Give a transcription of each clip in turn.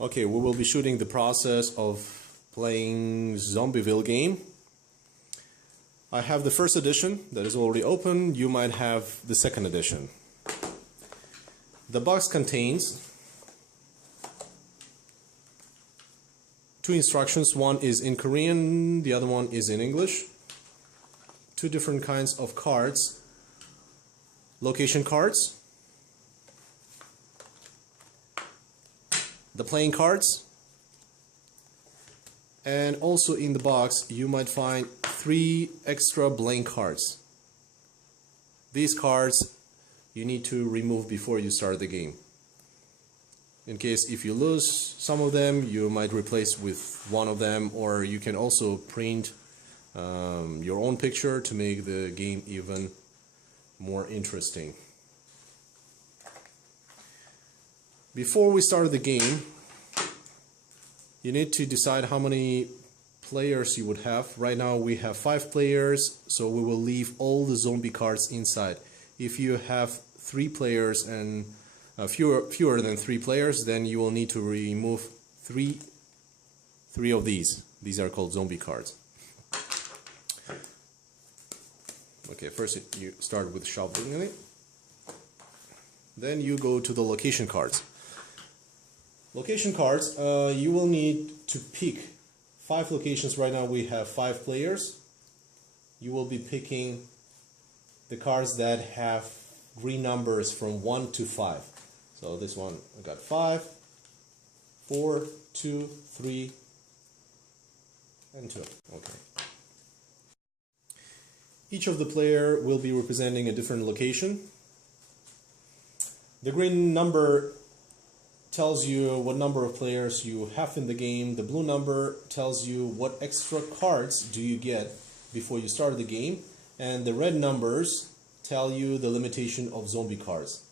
Okay, we will be shooting the process of playing Vill game. I have the first edition that is already open. You might have the second edition. The box contains two instructions. One is in Korean, the other one is in English. Two different kinds of cards. Location cards, the playing cards, and also in the box you might find 3 extra blank cards. These cards you need to remove before you start the game. In case if you lose some of them, you might replace with one of them, or you can also print your own picture to make the game even more interesting. Before we start the game, you need to decide how many players you would have. Right now we have 5 players, so we will leave all the zombie cards inside. If you have 3 players and fewer than 3 players, then you will need to remove three of these. These are called zombie cards. Okay, first you start with shuffling it. Then you go to the location cards. Location cards, you will need to pick 5 locations. Right now we have 5 players. You will be picking the cards that have green numbers from 1 to 5. So this one, I got 5, 4, 2, 3, and 2. Okay. Each of the player will be representing a different location. The green number tells you what number of players you have in the game. The blue number tells you what extra cards do you get before you start the game. And the red numbers tell you the limitation of zombie cards.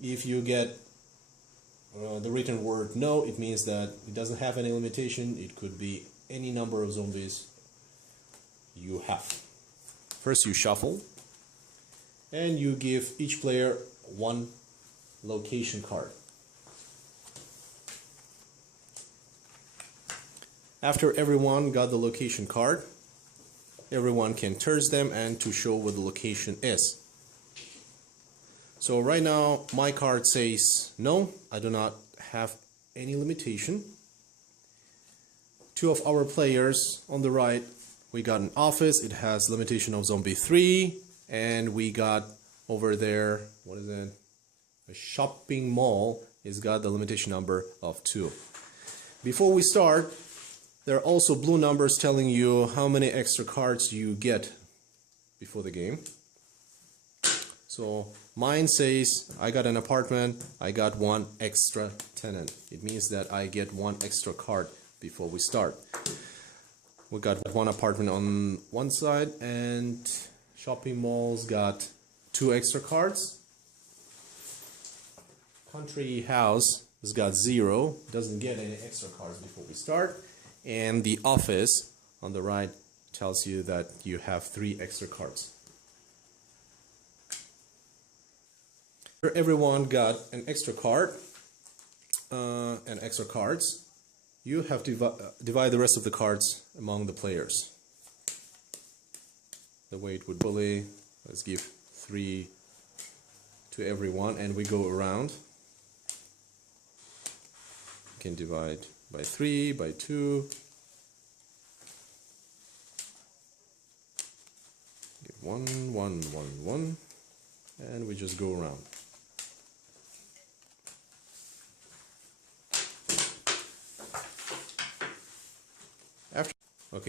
If you get the written word no, it means that it doesn't have any limitation. It could be any number of zombies you have. First you shuffle, and you give each player 1 location card. After everyone got the location card, everyone can turn them and to show what the location is. So right now my card says no, I do not have any limitation. 2 of our players on the right, we got an office, it has limitation of zombie 3, and we got over there, what is it? A shopping mall, it's got the limitation number of 2. Before we start, there are also blue numbers telling you how many extra cards you get before the game. So mine says I got an apartment, I got 1 extra tenant. It means that I get 1 extra card before we start. We got 1 apartment on one side, and shopping malls got 2 extra cards. Country house has got 0, doesn't get any extra cards before we start. And the office on the right tells you that you have 3 extra cards. Everyone got an extra card and extra cards. You have to divide the rest of the cards among the players. The way it would bully, let's give 3 to everyone, and we go around. You can divide by 3, by 2. Give 1, 1, 1, 1, and we just go around.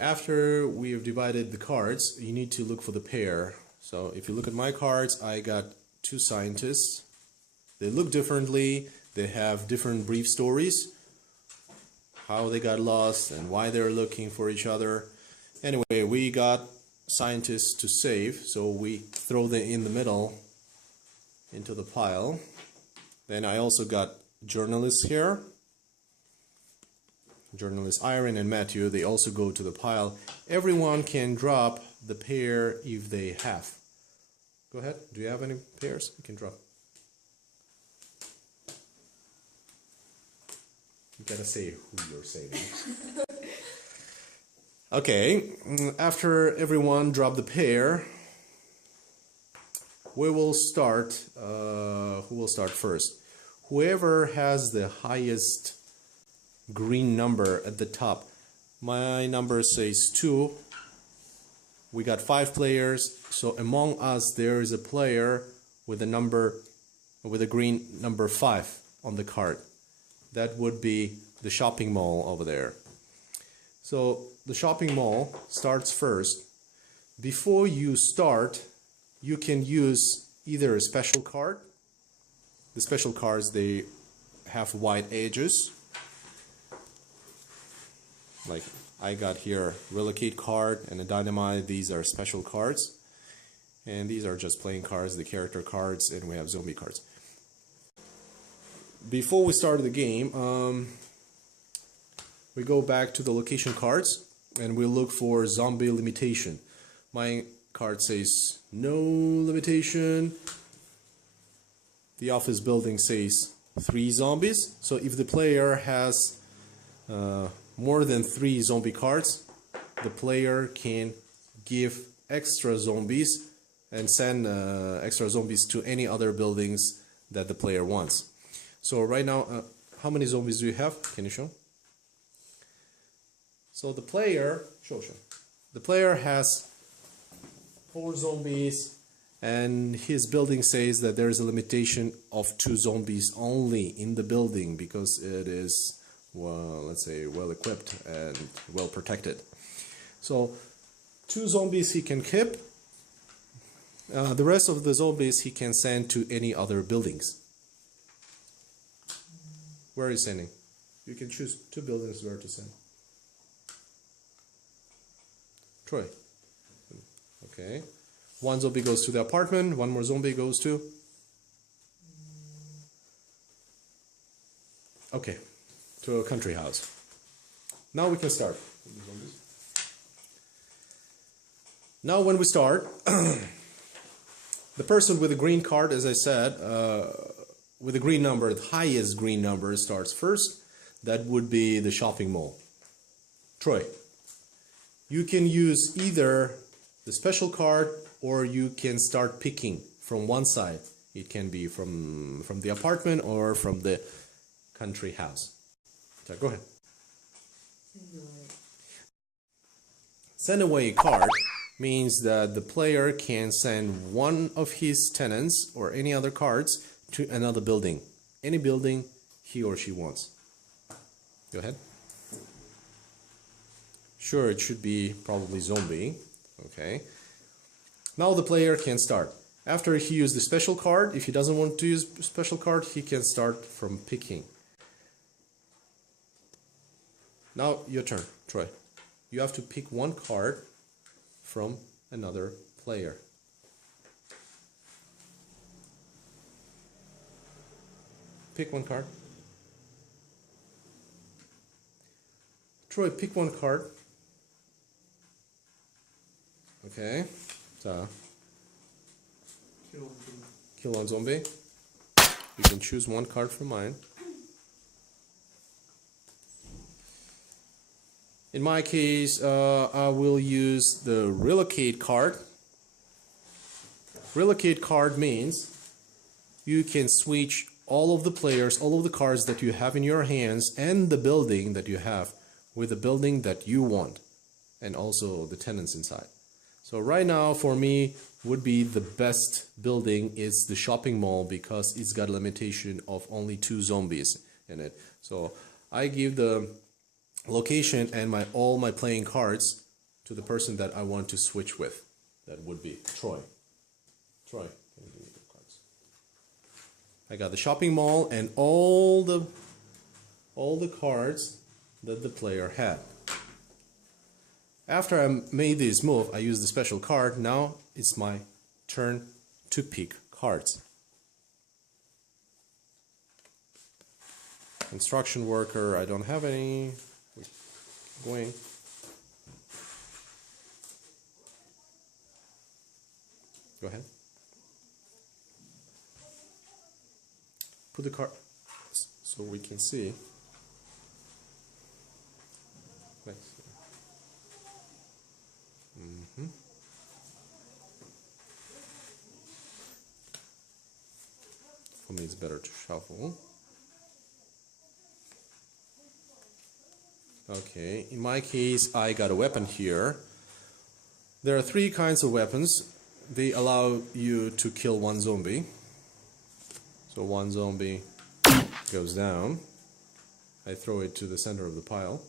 After we have divided the cards, you need to look for the pair. So if you look at my cards, I got 2 scientists. They look differently, they have different brief stories, how they got lost and why they're looking for each other. Anyway, we got scientists to save, so we throw them in the middle into the pile. Then I also got journalists here. Journalists Irene and Matthew, they also go to the pile. Everyone can drop the pair if they have. Go ahead, do you have any pairs? You can drop. You gonna say who you're saving. Okay, after everyone drop the pair, we will start. Who will start first? Whoever has the highest green number at the top. My number says 2. We got 5 players, so among us there is a player with a green number 5 on the card. That would be the shopping mall over there. So the shopping mall starts first. Before you start, you can use either a special card. The special cards, they have white edges. Like I got here Relocate card and a Dynamite. These are special cards. And these are just playing cards, the character cards, and we have zombie cards. Before we start the game, we go back to the location cards and we look for zombie limitation. My card says no limitation. The office building says 3 zombies. So if the player has more than 3 zombie cards, the player can give extra zombies and send extra zombies to any other buildings that the player wants. So right now, how many zombies do you have? Can you show? So the player, the player has 4 zombies, and his building says that there is a limitation of 2 zombies only in the building because it is, well, let's say, well equipped and well protected. So 2 zombies he can keep. The rest of the zombies he can send to any other buildings. Where are you sending? You can choose 2 buildings where to send. Troy. Okay. 1 zombie goes to the apartment. 1 more zombie goes to... Okay. To a country house. Now we can start. Now when we start, the person with the green card, as I said, with the green number, the highest green number starts first. That would be the shopping mall. Troy, you can use either the special card or you can start picking from one side. It can be from the apartment or from the country house. So go ahead. Send away card means that the player can send one of his tenants or any other cards to another building. Any building he or she wants. Go ahead. Sure, it should be probably zombie. Okay. Now the player can start. After he used the special card, if he doesn't want to use special card, he can start from picking. Now your turn, Troy. You have to pick one card from another player. Pick one card. Troy, pick one card. Okay. So, kill one zombie. You can choose one card from mine. In my case, I will use the Relocate card. Relocate card means you can switch all of the players, all of the cards that you have in your hands and the building that you have with the building that you want and also the tenants inside. So right now for me would be the best building is the shopping mall because it's got a limitation of only 2 zombies in it. So I give the location and all my playing cards to the person that I want to switch with. That would be Troy. Troy, can you give me the cards? I got the shopping mall and all the cards that the player had. After I made this move, I used the special card. Now it's my turn to pick cards. Construction worker, I don't have any. Going. Go ahead. Put the card so we can see. better to shuffle. Okay, in my case, I got a weapon here. There are three kinds of weapons. They allow you to kill one zombie. So one zombie goes down. I throw it to the center of the pile.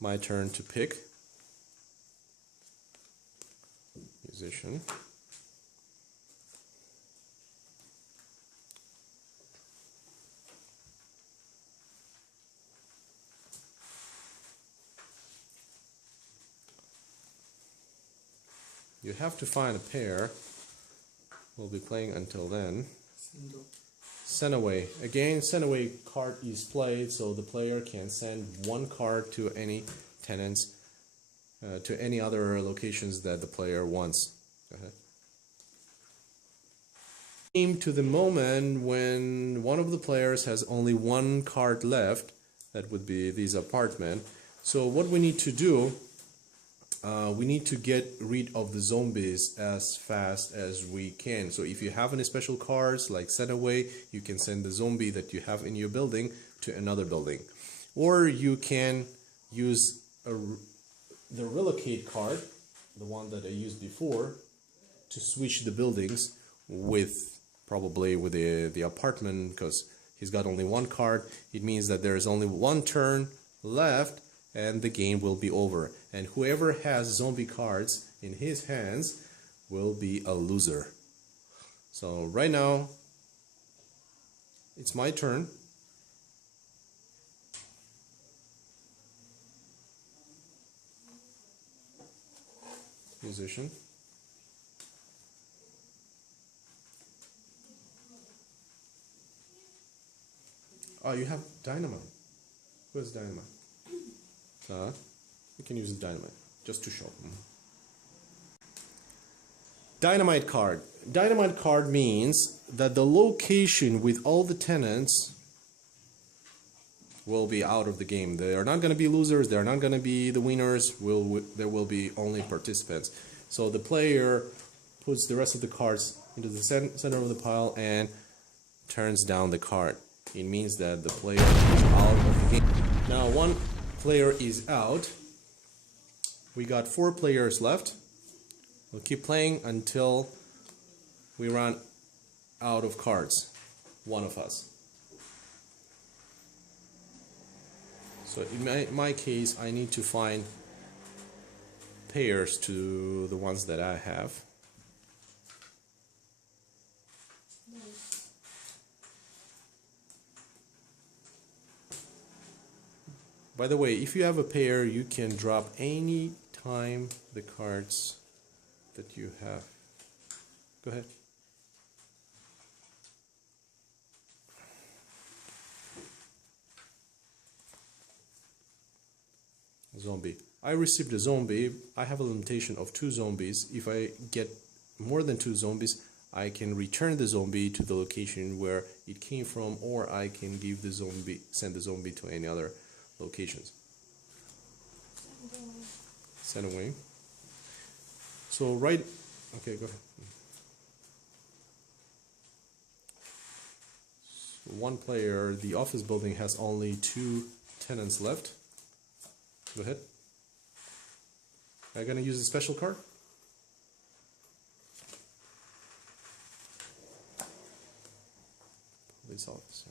My turn to pick. Musician. You have to find a pair. We'll be playing until then. Send away. Again, send away card is played, so the player can send one card to any tenants, to any other locations that the player wants. Go ahead. Came to the moment when one of the players has only one card left. That would be this apartment. So what we need to do, we need to get rid of the zombies as fast as we can. So if you have any special cards like send away, you can send the zombie that you have in your building to another building. Or you can use the relocate card, the one that I used before, to switch the buildings with probably with the apartment, because he's got only one card. It means that there is only one turn left and the game will be over. And whoever has zombie cards in his hands will be a loser. So right now, it's my turn. Musician. Oh, you have dynamite. Who has dynamite? We can use the dynamite just to show. Dynamite card. Dynamite card means that the location with all the tenants will be out of the game. They are not going to be losers. They are not going to be the winners. There will be only participants. So the player puts the rest of the cards into the center of the pile and turns down the card. It means that the player is out of the game. Now one player is out. We got 4 players left. We'll keep playing until we run out of cards. One of us. So in my case, I need to find pairs to the ones that I have. By the way, if you have a pair, you can drop any time the cards that you have. Go ahead. Zombie. I received a zombie. I have a limitation of 2 zombies. If I get more than 2 zombies, I can return the zombie to the location where it came from, or I can give the zombie, send the zombie to any other locations. Send away. So okay, go ahead. So one player, the office building has only 2 tenants left. Go ahead. Am I gonna use a special card? Police officer.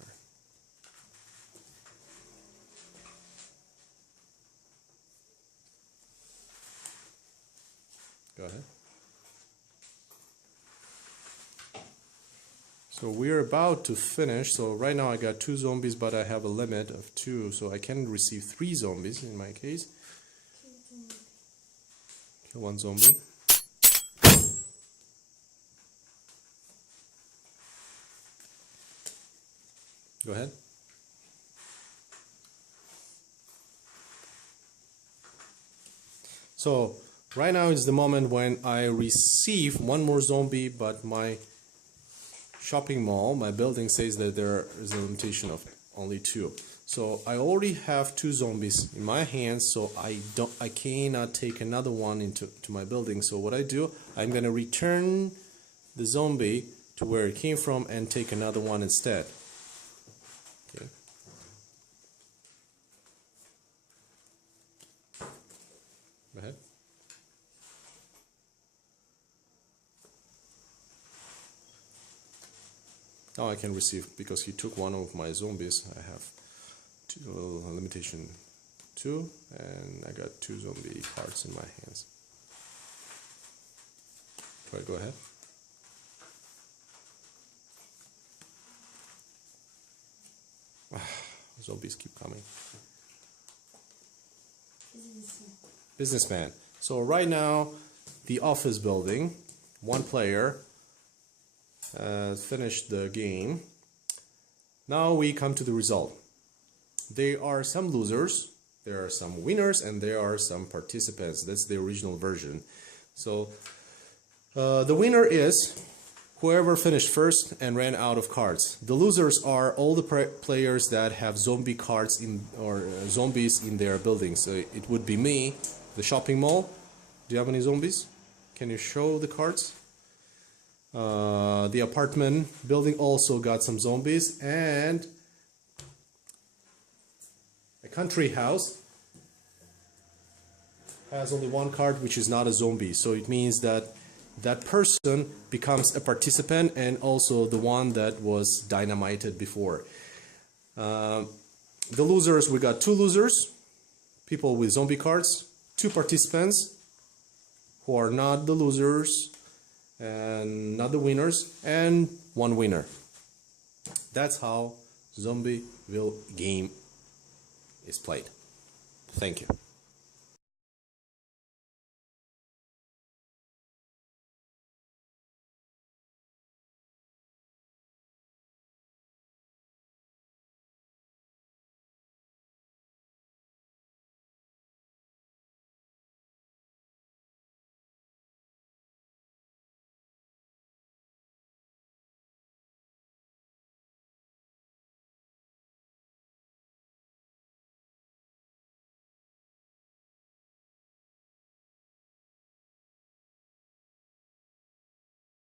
Go ahead. So we're about to finish. So right now I got 2 zombies, but I have a limit of 2, so I can receive 3 zombies in my case. Kill 1 zombie. Go ahead. So right now is the moment when I receive 1 more zombie, but my shopping mall, my building says that there is a limitation of only 2. So I already have 2 zombies in my hands, so I cannot take another one into my building. So what I do, I'm gonna return the zombie to where it came from and take another one instead. Okay. Go ahead. Now I can receive, because he took one of my zombies. I have limitation 2, and I got 2 zombie cards in my hands. Try go ahead. Zombies keep coming. Businessman. So right now, the office building, one player finished the game. Now we come to the result. There are some losers, there are some winners, and there are some participants. That's the original version. So the winner is whoever finished first and ran out of cards. The losers are all the players that have zombie cards in, or zombies in their buildings. So it would be me, the shopping mall. Do you have any zombies? Can you show the cards? The apartment building also got some zombies, and a country house has only one card, which is not a zombie. So it means that that person becomes a participant and also the one that was dynamited before. The losers, we got 2 losers, people with zombie cards, 2 participants who are not the losers and not the winners, and 1 winner. That's how Zombie Vill game is played. Thank you.